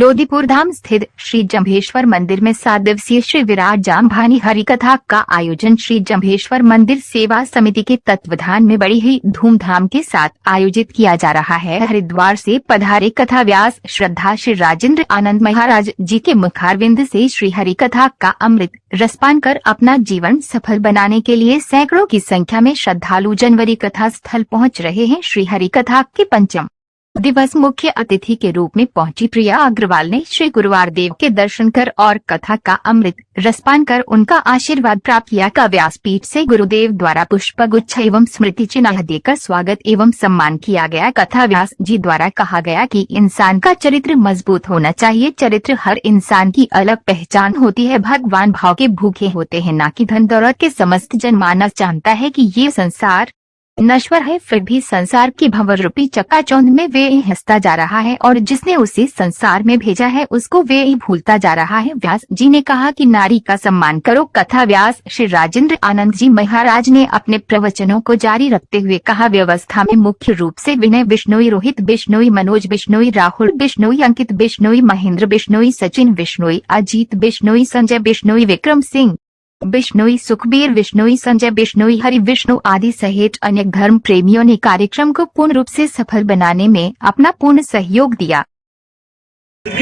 लोदीपुर धाम स्थित श्री जंभेश्वर मंदिर में 7 दिवसीय श्री विराट जामभानी हरि कथा का आयोजन श्री जंभेश्वर मंदिर सेवा समिति के तत्वाधान में बड़ी ही धूमधाम के साथ आयोजित किया जा रहा है। हरिद्वार से पधारे कथा व्यास श्रद्धा श्री राजेंद्र आनंद महाराज जी के मुखारविंद से श्री हरि कथा का अमृत रसपान कर अपना जीवन सफल बनाने के लिए सैकड़ों की संख्या में श्रद्धालु जनवरी कथा स्थल पहुँच रहे हैं। श्री हरि कथा के पंचम दिवस मुख्य अतिथि के रूप में पहुंची प्रिया अग्रवाल ने श्री गुरुवार देव के दर्शन कर और कथा का अमृत रसपान कर उनका आशीर्वाद प्राप्त किया। का व्यासपीठ से गुरुदेव द्वारा पुष्प गुच्छ एवं स्मृति चिन्ह देकर स्वागत एवं सम्मान किया गया। कथा व्यास जी द्वारा कहा गया कि इंसान का चरित्र मजबूत होना चाहिए। चरित्र हर इंसान की अलग पहचान होती है। भगवान भाव के भूखे होते हैं, न कि धन दौलत के। समस्त जनमानस जानता है कि ये संसार नश्वर है, फिर भी संसार की भंवर रूपी चकाचौंध में वे हंसता जा रहा है और जिसने उसे संसार में भेजा है उसको वे ही भूलता जा रहा है। व्यास जी ने कहा कि नारी का सम्मान करो। कथा व्यास श्री राजेंद्र आनंद जी महाराज ने अपने प्रवचनों को जारी रखते हुए कहा, व्यवस्था में मुख्य रूप से विनय बिश्नोई, रोहित बिश्नोई, मनोज बिश्नोई, राहुल बिश्नोई, अंकित बिश्नोई, महेंद्र बिश्नोई, सचिन बिश्नोई, अजीत बिश्नोई, संजय बिश्नोई, विक्रम सिंह बिश्नोई, सुखबीर बिश्नोई, संजय बिश्नोई, हरि विष्णु आदि सहित अन्य धर्म प्रेमियों ने कार्यक्रम को पूर्ण रूप से सफल बनाने में अपना पूर्ण सहयोग दिया।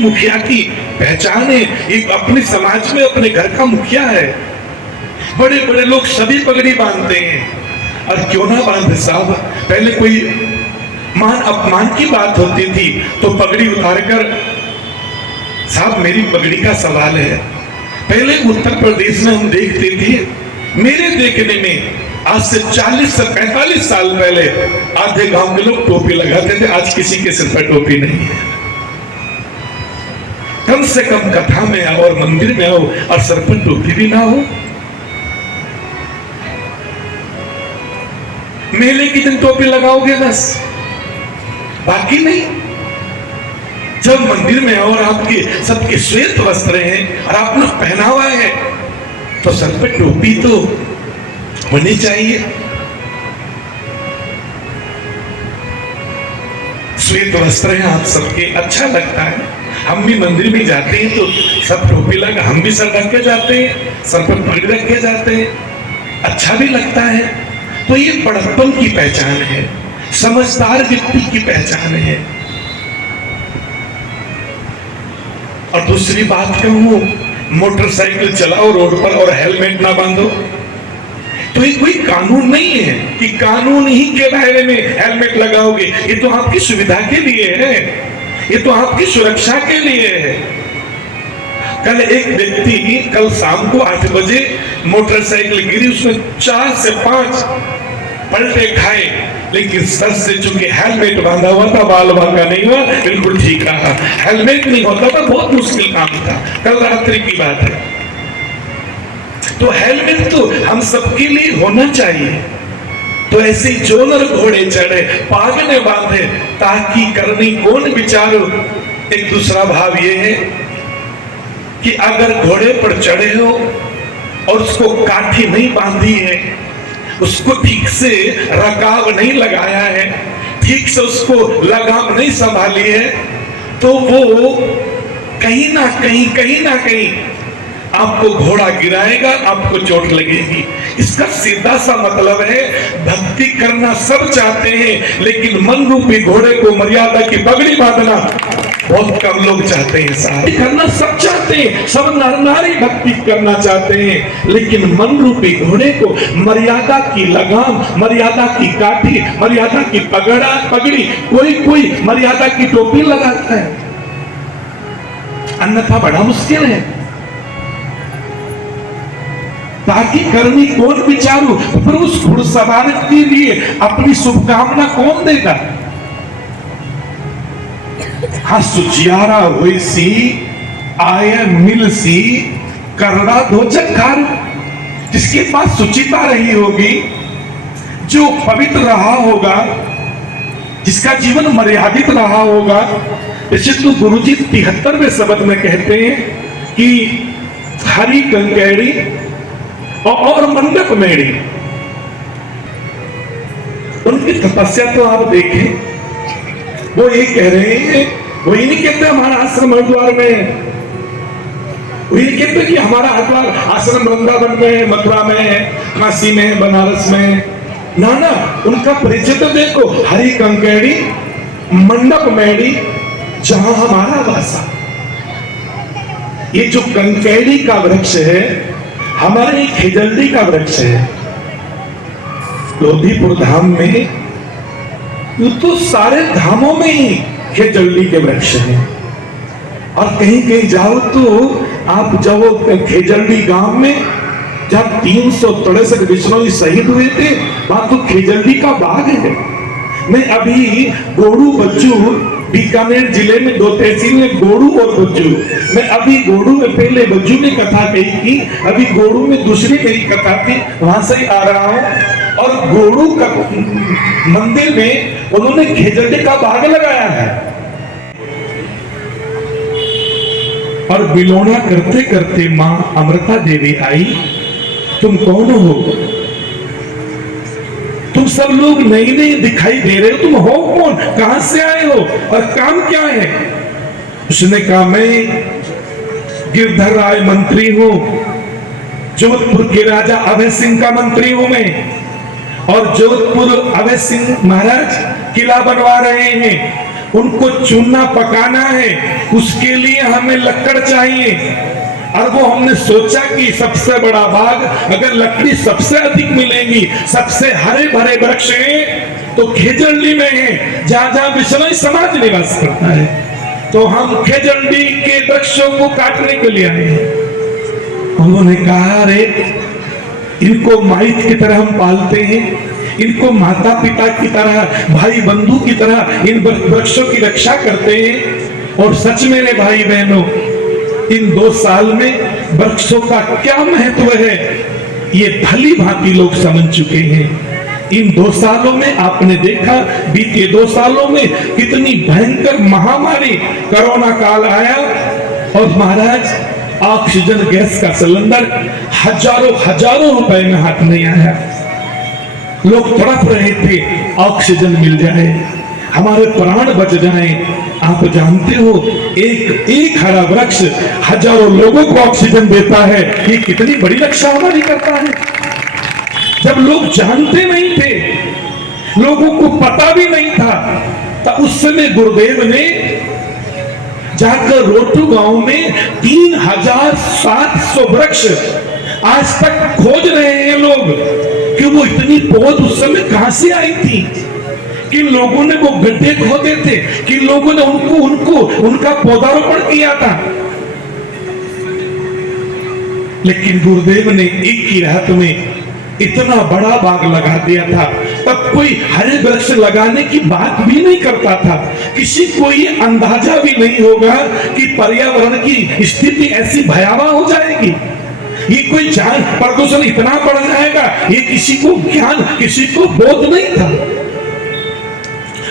मुखिया की पहचान है, एक अपने समाज में अपने घर का मुखिया है। बड़े बड़े लोग सभी पगड़ी बांधते हैं, और क्यों ना बांधे साहब। पहले कोई मान अपमान की बात होती थी तो पगड़ी उतारकर, साहब मेरी पगड़ी का सवाल है। पहले उत्तर प्रदेश में हम देखते थे, मेरे देखने में आज से 40 से 45 साल पहले आधे गांव के लोग टोपी लगाते थे। आज किसी के सिर पर टोपी नहीं है। कम से कम कथा में आओ और मंदिर में आओ और सर पर टोपी भी ना हो। मेले के दिन टोपी लगाओगे बस, बाकी नहीं। जब मंदिर में और आपके सबके श्वेत वस्त्र हैं और आपने पहनावा है तो सर पे टोपी तो होनी चाहिए। श्वेत वस्त्र हैं आप सबके, अच्छा लगता है। हम भी मंदिर में जाते हैं तो सब टोपी लगा, हम भी सर ढक के जाते हैं, सर पर पगड़ी रख के जाते हैं, अच्छा भी लगता है। तो ये बड़प्पन की पहचान है, समझदार व्यक्ति की पहचान है। और दूसरी बात कहूं, मोटरसाइकिल चलाओ रोड पर और हेलमेट ना बांधो, तो ये कोई कानून नहीं है कि कानून ही के दायरे में हेलमेट लगाओगे। ये तो आपकी सुविधा के लिए है, ये तो आपकी सुरक्षा के लिए है। कल एक व्यक्ति कल शाम को 8 बजे मोटरसाइकिल गिरी, उसमें 4 से 5 पलटे खाए, लेकिन सर से चूंकि हेलमेट बांधा हुआ था, बाल भागा नहीं हुआ, बिल्कुल ठीक रहा। हेलमेट नहीं होता तो बहुत मुश्किल काम था। कल रात्रि की बात है। तो हेलमेट तो हम सबके लिए होना चाहिए। तो ऐसे जोनर घोड़े चढ़े, पागने बांधे, ताकि करनी कौन विचारो। एक दूसरा भाव ये है कि अगर घोड़े पर चढ़े हो और उसको काठी नहीं बांधी है, उसको ठीक से रकाब नहीं लगाया है, ठीक से उसको लगाम नहीं संभाली है, तो वो कहीं ना कहीं आपको घोड़ा गिराएगा, आपको चोट लगेगी। इसका सीधा सा मतलब है, भक्ति करना सब चाहते हैं, लेकिन मन रूपी घोड़े को मर्यादा की पगड़ी बांधना बहुत कम लोग चाहते हैं। साहब करना सब चाहते हैं, सब नर नारी भक्ति करना चाहते हैं, लेकिन मन रूपी घोड़े को मर्यादा की लगाम, मर्यादा की काठी, मर्यादा की पगड़ी, कोई मर्यादा की टोपी लगाता है, अन्यथा बड़ा मुश्किल है। ताकि करनी कौन विचारू, फिर उस घुड़सवार के लिए अपनी शुभकामना कौन देगा। हाँ, सुचियारा हुई सी आय मिल सी करड़ा धोचक खार, जिसके पास सुचिता रही होगी, जो पवित्र रहा होगा, जिसका जीवन मर्यादित रहा होगा। जैसे तो गुरुजी 73वें शब्द में कहते हैं कि हरि कंकेड़ी और मंडप मेड़ी। उनकी तपस्या तो आप देखें, वो ये कह रहे हैं वही नहीं कहते हमारा आश्रम हरिद्वार में है, वही नहीं कहते कि हमारा हरिद्वार आश्रम वृंदावन में है, मथुरा में है, काशी में है, बनारस में है। ना ना, उनका परिचय तो देखो, हरि कंकेड़ी मंडप मेड़ी जहां हमारा वासा। ये जो कंकेड़ी का वृक्ष है हमारे खेजल्दी का वृक्ष है लोधीपुर धाम में। ये तो सारे धामों में ही खेजल्दी के वृक्ष हैं। और कहीं कहीं जाओ तो आप जाओ खेजल्दी गांव में, जहां 363 बिश्नोई शहीद हुए थे, वहां तो खेजल्दी का बाग है। मैं अभी गोड़ू बच्चू, बीकानेर जिले में 2 तहसील में गोड़ू और बज्जू, मैं अभी गोड़ू में पहले बज्जू ने कथा कही थी, अभी गोड़ू में दूसरी मेरी कथा थी, वहां से ही आ रहा हूं। और गोड़ू का मंदिर में उन्होंने खेजल्दी का बाग लगाया है। और बिलोना करते करते मां अमृता देवी आई, तुम कौन हो? तुम सब लोग नए नए दिखाई दे रहे हो, तुम हो कौन, कहां से आए हो और काम क्या है? उसने कहा मैं गिरधर राय मंत्री हूं, जोधपुर के राजा अभय सिंह का मंत्री हूं मैं, और जोधपुर अभय सिंह महाराज किला बनवा रहे हैं, उनको चूना पकाना है, उसके लिए हमें लकड़ चाहिए। और वो हमने सोचा कि सबसे बड़ा बाग, अगर लकड़ी सबसे अधिक मिलेगी, सबसे हरे भरे वृक्ष हैं तो खेजल्दी में है, जहां जहां बिश्नोई समाज निवास करता है, तो हम खेजल्दी के वृक्षों को काटने के लिए आए हैं। उन्होंने कहा रे, इनको माइट की तरह हम पालते हैं, इनको माता पिता की तरह, भाई बंधु की तरह इन वृक्षों की रक्षा करते हैं। और सच में रे भाई बहनों, इन 2 साल में वृक्षों का क्या महत्व है ये भली भांति लोग समझ चुके हैं। इन 2 सालों में आपने देखा, बीते 2 सालों में कितनी भयंकर महामारी कोरोना काल आया, और महाराज ऑक्सीजन गैस का सिलेंडर हजारों रुपए में हाथ नहीं आया। लोग तड़प रहे थे ऑक्सीजन मिल जाए, हमारे प्राण बच जाएं। आप जानते हो एक हरा वृक्ष हजारों लोगों को ऑक्सीजन देता है, ये कितनी बड़ी रक्षा हमारी करता है। जब लोग जानते नहीं थे, लोगों को पता भी नहीं था, तब उस समय गुरुदेव ने जाकर रोटू गांव में 3700 वृक्ष आज तक खोज रहे हैं लोग कि वो इतनी पौध उस समय कहां से आई थी, किन लोगों ने वो गड्ढे खोदे थे, किन लोगों ने उनका पौधारोपण किया था। लेकिन गुरुदेव ने एक ही रात में इतना बड़ा बाग लगा दिया था। तब कोई हरे वृक्ष लगाने की बात भी नहीं करता था, किसी को ये अंदाजा भी नहीं होगा कि पर्यावरण की स्थिति ऐसी भयावह हो जाएगी, ये कोई जान प्रदूषण इतना बढ़ जाएगा, ये किसी को ज्ञान, किसी को बोध नहीं था।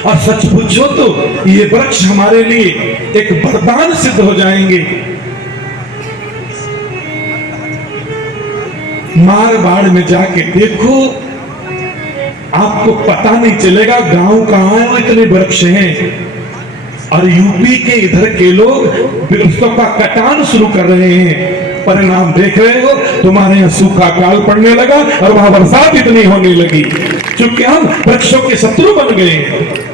और सच पूछो तो ये वृक्ष हमारे लिए एक वरदान सिद्ध हो जाएंगे। मारवाड़ में जाके देखो, आपको पता नहीं चलेगा गांव कहां है, इतने वृक्ष हैं। और यूपी के इधर के लोग वृक्षों का कटान शुरू कर रहे हैं, परिणाम देख रहे हो, तुम्हारे यहाँ सूखा काल पड़ने लगा और वहां बरसात इतनी होने लगी, क्योंकि हम वृक्षों के शत्रु बन गए हैं।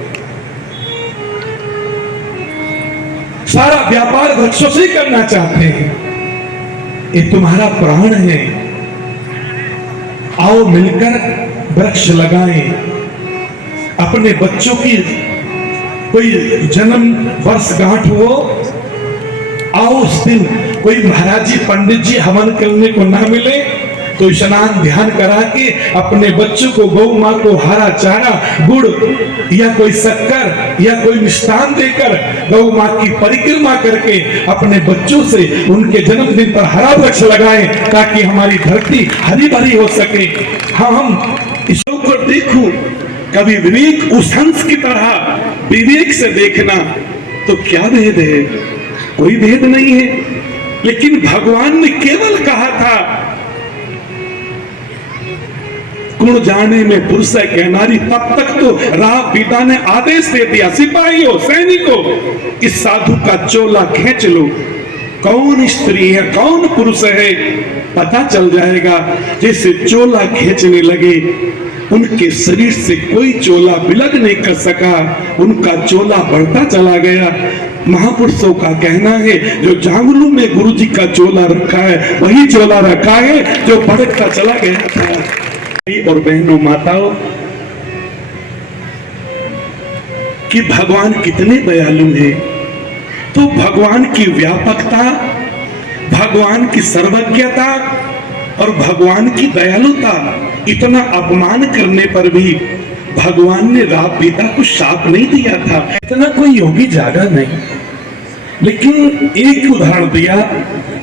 सारा व्यापार वृक्षों से करना चाहते हैं। ये तुम्हारा प्राण है, आओ मिलकर वृक्ष लगाएं। अपने बच्चों की कोई जन्म वर्षगांठ हो, आओ उस दिन कोई महाराज जी पंडित जी हवन करने को ना मिले तो स्नान ध्यान करा के अपने बच्चों को, गौ माँ को हरा चारा, गुड़ या कोई शक्कर या कोई मिष्ठान देकर गौ माँ की परिक्रमा करके अपने बच्चों से उनके जन्मदिन पर हरा वृक्ष लगाएं, ताकि हमारी धरती हरी भरी हो सके। हाँ, हम इस ऊपर देखो, कभी विवेक उस हंस की तरह विवेक से देखना, तो क्या भेद है? कोई भेद नहीं है। लेकिन भगवान ने केवल कहा था गुण जाने में पुरुष है क्या नारी, तब तक तो राह पिता ने आदेश दे दिया, सिपाहियों सैनिकों इस साधु का चोला खींच लो, कौन स्त्री है कौन पुरुष है पता चल जाएगा। जैसे चोला खींचने लगे, उनके शरीर से कोई चोला विलग नहीं कर सका, उनका चोला बढ़ता चला गया। महापुरुषों का कहना है जो जांगलू में गुरु जी का चोला रखा है वही चोला रखा है जो बढ़ता चला गया था। और बहनों माताओं कि भगवान कितने दयालु हैं, तो भगवान की व्यापकता, भगवान की सर्वज्ञता और भगवान की दयालुता, इतना अपमान करने पर भी भगवान ने राम पिता को शाप नहीं दिया था। इतना कोई योगी जागा नहीं, लेकिन एक उदाहरण दिया,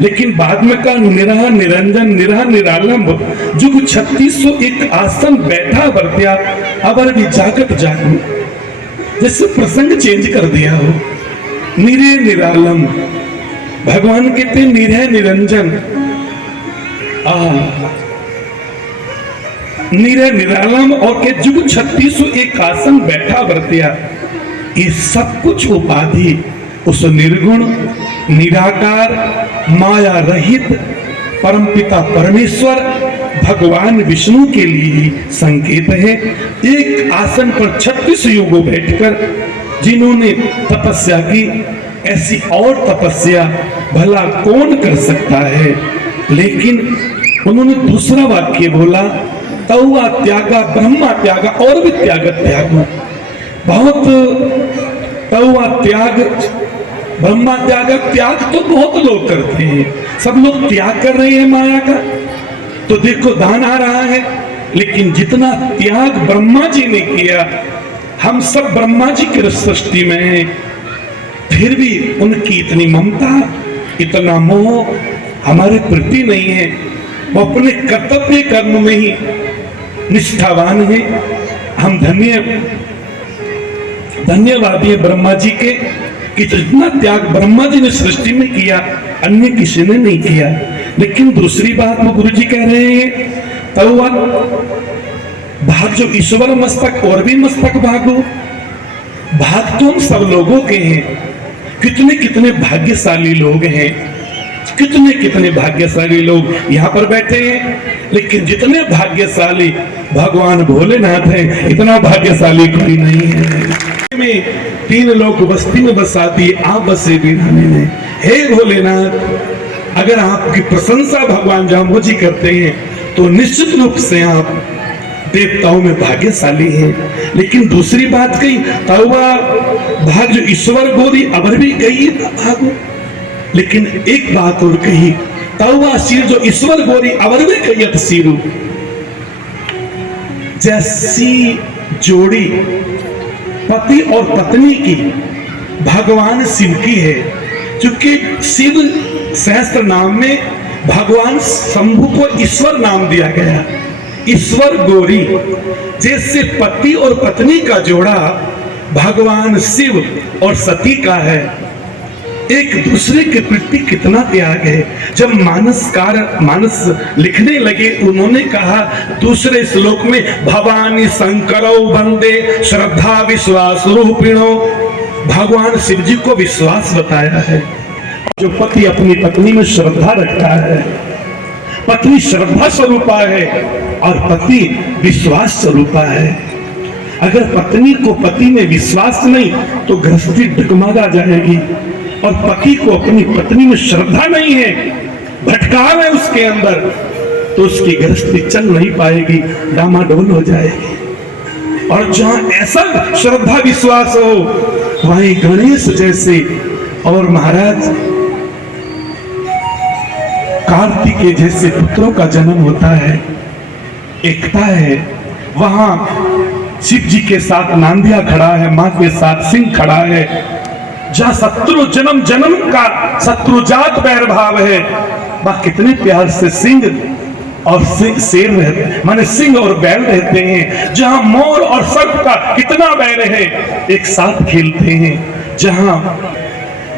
लेकिन बाद में कहा निरह निरंजन निरह निरालंब जुग 3601 आसन बैठा वर्त्या अबर भी जागत जागू। जैसे प्रसंग चेंज कर दिया हो, निरे निरालम भगवान कहते निरह निरंजन, निरह निरालम और के जुग 3601 आसन बैठा वर्त्या, ये सब कुछ उपाधि उस निर्गुण निराकार माया रहित परमपिता परमेश्वर भगवान विष्णु के लिए संकेत है। एक आसन पर 36 युगों बैठकर जिन्होंने तपस्या की, ऐसी और तपस्या भला कौन कर सकता है। लेकिन उन्होंने दूसरा वाक्य बोला, तौआ त्यागा ब्रह्मा त्यागा और भी त्यागो। बहुत तौआ त्याग ब्रह्मा त्याग तो बहुत लोग करते हैं, सब लोग त्याग कर रहे हैं माया का, तो देखो दान आ रहा है। लेकिन जितना त्याग ब्रह्मा जी ने किया, हम सब ब्रह्मा जी की सृष्टि में हैं, फिर भी उनकी इतनी ममता इतना मोह हमारे प्रति नहीं है। वो अपने कर्तव्य कर्म में ही निष्ठावान है। हम धन्यवादी है ब्रह्मा जी के कि जितना त्याग ब्रह्मा जी ने सृष्टि में किया अन्य किसी ने नहीं किया। लेकिन दूसरी बात वो गुरु जी कह रहे हैं, तो भाग जो ईश्वर मस्तक और भी मस्तक भागो। भाग तो हम सब लोगों के हैं, कितने कितने भाग्यशाली लोग हैं, कितने कितने भाग्यशाली लोग यहाँ पर बैठे हैं। लेकिन जितने भाग्यशाली भगवान भोलेनाथ हैं, इतना भाग्यशाली कोई नहीं है। में 3 लोग बस्ती में बसा दिए, आप बसे बिराने में। हे भोलेनाथ, अगर आपकी प्रशंसा भगवान जाम्बोजी करते हैं तो निश्चित रूप से आप देवताओं में भाग्यशाली हैं। लेकिन दूसरी बात कही, तौबा भाग जो ईश्वर गोरी अबर भी गई भागो। लेकिन एक बात और कही, तौबा सिर जो ईश्वर गोरी अबर भी गई सिरू। जैसी जोड़ी पति और पत्नी की भगवान शिव की है, क्योंकि शिव सहस्त्र नाम में भगवान शंभु को ईश्वर नाम दिया गया। ईश्वर गौरी, जैसे पति और पत्नी का जोड़ा भगवान शिव और सती का है। एक दूसरे के प्रति कितना त्याग है। जब मानस लिखने लगे, उन्होंने कहा दूसरे श्लोक में, भवानी शंकरो वंदे श्रद्धा विश्वास रूपिणो। भगवान शिव जी को विश्वास बताया है। जो पति अपनी पत्नी में श्रद्धा रखता है, पत्नी श्रद्धा स्वरूपा है और पति विश्वास स्वरूपा है। अगर पत्नी को पति में विश्वास नहीं तो गृहस्थी डगमगा जाएगी, और पति को अपनी पत्नी में श्रद्धा नहीं है, भटकाव है उसके अंदर, तो उसकी गृहस्थी चल नहीं पाएगी, डामाडोल हो जाएगी। और जहां ऐसा श्रद्धा विश्वास हो, वहीं गणेश जैसे और महाराज कार्तिकेय जैसे पुत्रों का जन्म होता है। एकता है। वहां शिव जी के साथ नांदिया खड़ा है, मां के साथ सिंह खड़ा है। जहां शत्रु जन्म जन्म का शत्रु जात बैर भाव है, वहां कितने प्यार से सिंह और शेर रहते, माने सिंह और बैल रहते हैं। जहां मोर और सर्प का कितना बैर है, एक साथ खेलते हैं। जहां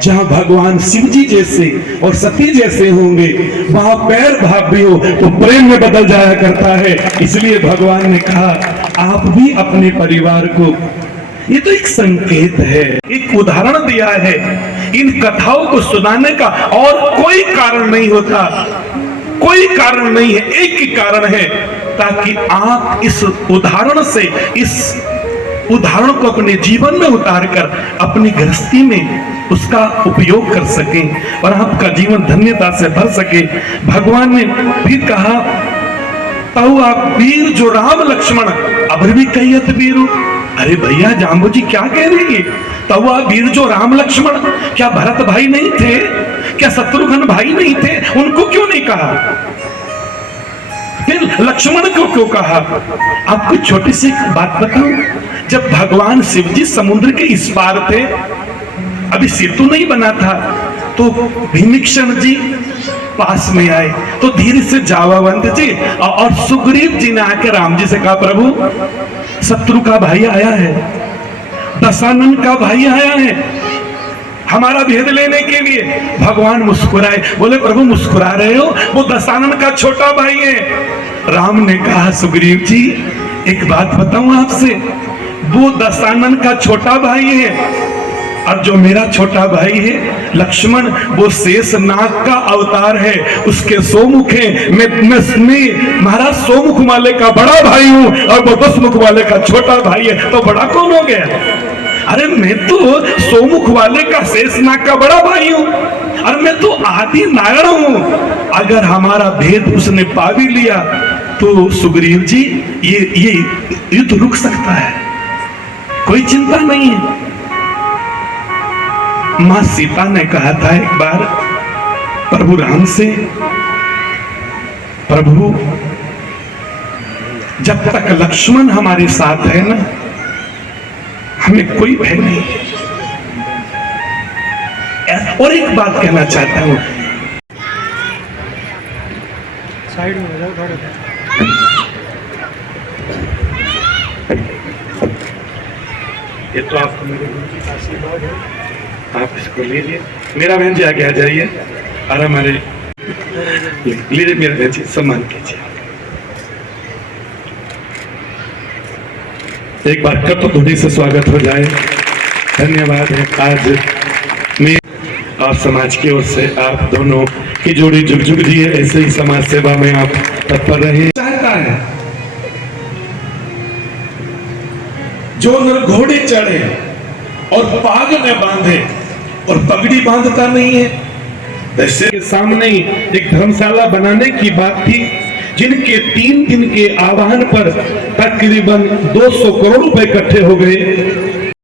जहां भगवान शिव जी जैसे और सती जैसे होंगे, वहां पैर भाव भी हो तो प्रेम में बदल जाया करता है। इसलिए भगवान ने कहा आप भी अपने परिवार को, ये तो एक संकेत है, एक उदाहरण दिया है। इन कथाओं को सुनाने का और कोई कारण नहीं होता, कोई कारण नहीं है, एक ही कारण है, ताकि आप इस उदाहरण से, इस उदाहरण को अपने जीवन में उतार कर अपनी गृहस्थी में उसका उपयोग कर सकें और आपका जीवन धन्यता से भर सके। भगवान ने फिर कहा ताऊ आप वीर जो राम लक्ष्मण अबर भी कहियत वीरू। अरे भैया जाम्बू जी क्या कह रही है? तब आप वीर जो राम लक्ष्मण, क्या भरत भाई नहीं थे? क्या शत्रुघ्न भाई नहीं थे? उनको क्यों नहीं कहा? फिर लक्ष्मण को क्यों कहा? आपको छोटी सी बात बताऊं, जब भगवान शिव जी समुद्र के इस पार थे, अभी सेतु नहीं बना था, तो भीमक्षण जी पास में आए तो धीरे से जावावंत जी और सुग्रीव जी ने आकर राम जी से कहा प्रभु शत्रु का भाई आया है, दशानन का भाई आया है हमारा भेद लेने के लिए। भगवान मुस्कुराए, बोले प्रभु मुस्कुरा रहे हो, वो दशानन का छोटा भाई है। राम ने कहा सुग्रीव जी एक बात बताऊं आपसे, वो दशानन का छोटा भाई है और जो मेरा छोटा भाई है लक्ष्मण, वो शेष नाग का अवतार है, उसके 100 मुख है। मैं महाराज 100 मुख वाले का बड़ा भाई हूं और वो 10 मुख वाले का छोटा भाई है, तो बड़ा कौन हो गया? अरे मैं तो 100 मुख वाले का शेष नाग का बड़ा भाई हूं और मैं तो आदि नारायण हूं। अगर हमारा भेद उसने पा भी लिया तो सुग्रीव जी ये युद्ध रुक सकता है, कोई चिंता नहीं है। मां सीता ने कहा था एक बार प्रभु राम से, प्रभु जब तक लक्ष्मण हमारे साथ है ना, हमें कोई भय नहीं। और एक बात कहना चाहता हूं, साइड में जाओ थोड़ा। ये तो आपको मेरे आशीर्वाद है, आप इसको लीजिए। मेरा बहन जी आगे आ जाइए और हमारे लीजिए, मेरे बहन जी सम्मान कीजिए। एक बार कप ध्वनि से स्वागत हो जाए। धन्यवाद है, आज मैं और समाज की ओर से आप दोनों की जोड़ी जुग जुग जिए, ऐसे ही समाज सेवा में आप तत्पर रहे। चाहता है जो नर घोड़े चढ़े और पाग न बांधे और पगड़ी बांधता नहीं है, वैसे के सामने एक धर्मशाला बनाने की बात थी, जिनके 3 दिन के आह्वान पर तकरीबन 200 करोड़ रुपए इकट्ठे हो गए